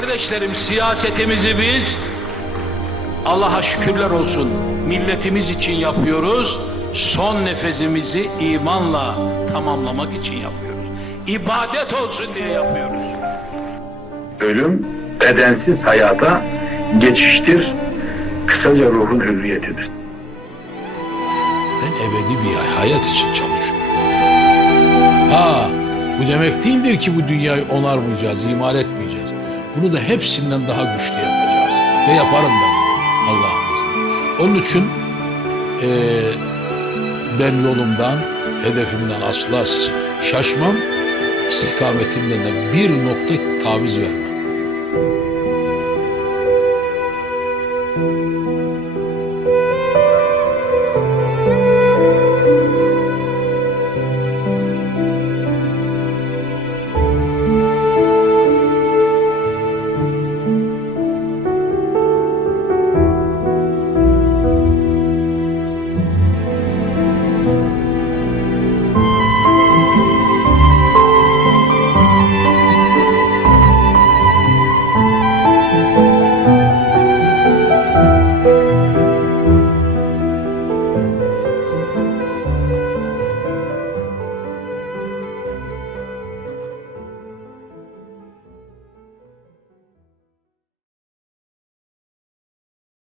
Kardeşlerim siyasetimizi biz Allah'a şükürler olsun milletimiz için yapıyoruz. Son nefesimizi imanla tamamlamak için yapıyoruz. İbadet olsun diye yapıyoruz. Ölüm bedensiz hayata geçiştir. Kısaca ruhun hürriyetidir. Ben ebedi bir hayat için çalışıyorum. Ha, bu demek değildir ki bu dünyayı onarmayacağız, imar etmeyeceğiz. Bunu da hepsinden daha güçlü yapacağız. Ve yaparım ben Allah'ın. Onun için eee, ben yolumdan, hedefimden asla şaşmam. istikametimden de bir nokta taviz vermem.